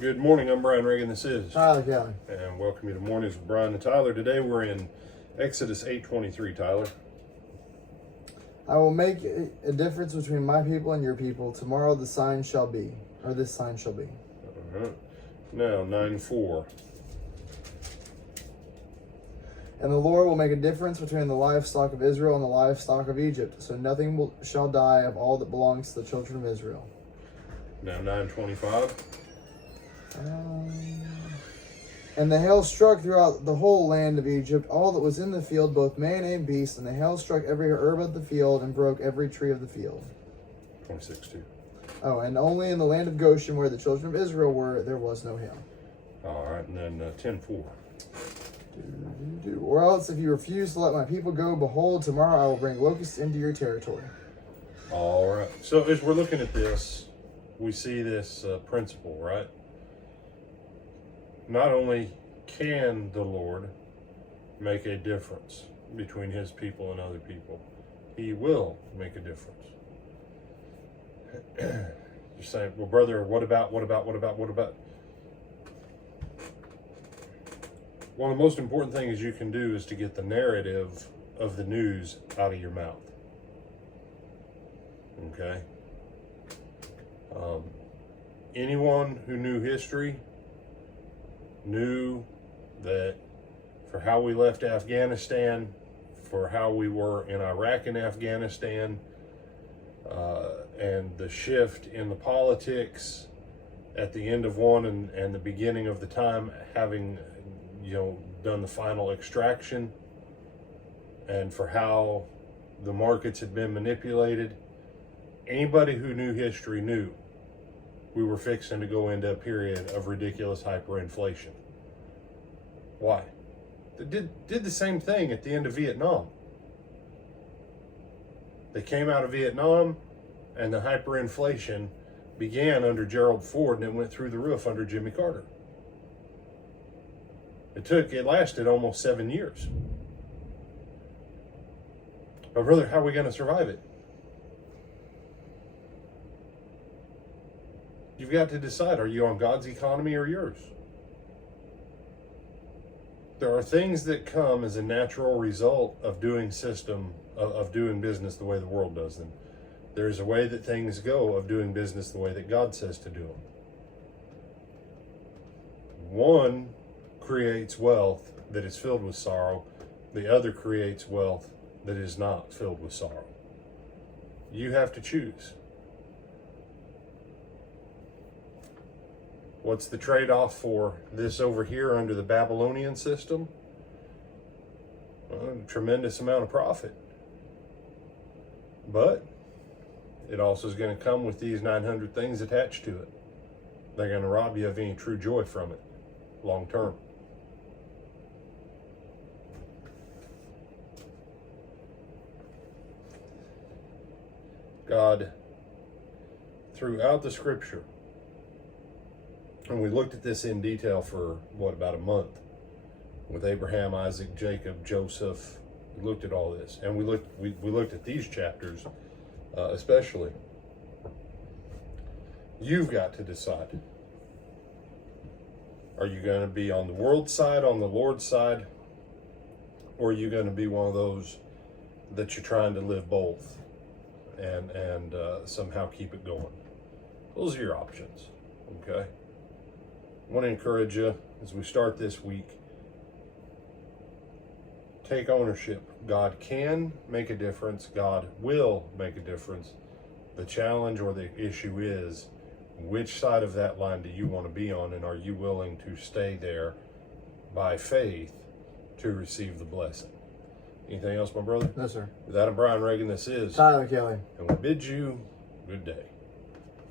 Good morning, I'm Brian Reagan, this is Tyler Kelly. and welcome you to Mornings with Brian and Tyler. Today we're in Exodus 8:23, Tyler. I will make a difference between my people and your people. Tomorrow the sign shall be, or this sign shall be. Now, 9:4. And the Lord will make a difference between the livestock of Israel and the livestock of Egypt. So nothing shall die of all that belongs to the children of Israel. Now, 9:25. And the hail struck throughout the whole land of Egypt, all that was in the field, both man and beast. And the hail struck every herb of the field and broke every tree of the field. 26:2. Oh, and only in the land of Goshen, where the children of Israel were, there was no hail. All right, and then 10:4. Or else, if you refuse to let my people go, behold, tomorrow I will bring locusts into your territory. All right, so as we're looking at this, we see this principle, right? Not only can the Lord make a difference between his people and other people, he will make a difference. You're saying, well, brother, what about? One of the most important things you can do is to get the narrative of the news out of your mouth. Okay? Anyone who knew history knew that for how we left Afghanistan, for how we were in Iraq and Afghanistan, and the shift in the politics at the end of one and the beginning of the time having, done the final extraction, and for how the markets had been manipulated, anybody who knew history knew we were fixing to go into a period of ridiculous hyperinflation. Why? They did the same thing at the end of Vietnam. They came out of Vietnam and the hyperinflation began under Gerald Ford and it went through the roof under Jimmy Carter. It lasted almost 7 years. But brother, how are we going to survive it? You've got to decide, are you on God's economy or yours? There are things that come as a natural result of doing business the way the world does them. There's a way that things go of doing business the way that God says to do them. One creates wealth that is filled with sorrow. The other creates wealth that is not filled with sorrow. You have to choose. What's the trade-off for this over here under the Babylonian system? Well, a tremendous amount of profit. But it also is going to come with these 900 things attached to it. They're going to rob you of any true joy from it long term. God, throughout the scripture, and we looked at this in detail for, about a month with Abraham, Isaac, Jacob, Joseph. We looked at all this. And we looked at these chapters especially. You've got to decide. Are you going to be on the world's side, on the Lord's side? Or are you going to be one of those that you're trying to live both and somehow keep it going? Those are your options, okay? I want to encourage you as we start this week, take ownership. God can make a difference. God will make a difference. The challenge or the issue is, which side of that line do you want to be on, and are you willing to stay there by faith to receive the blessing? Anything else, my brother? No, sir. With that, I'm Brian Reagan. This is Tyler Kelly. And we bid you good day.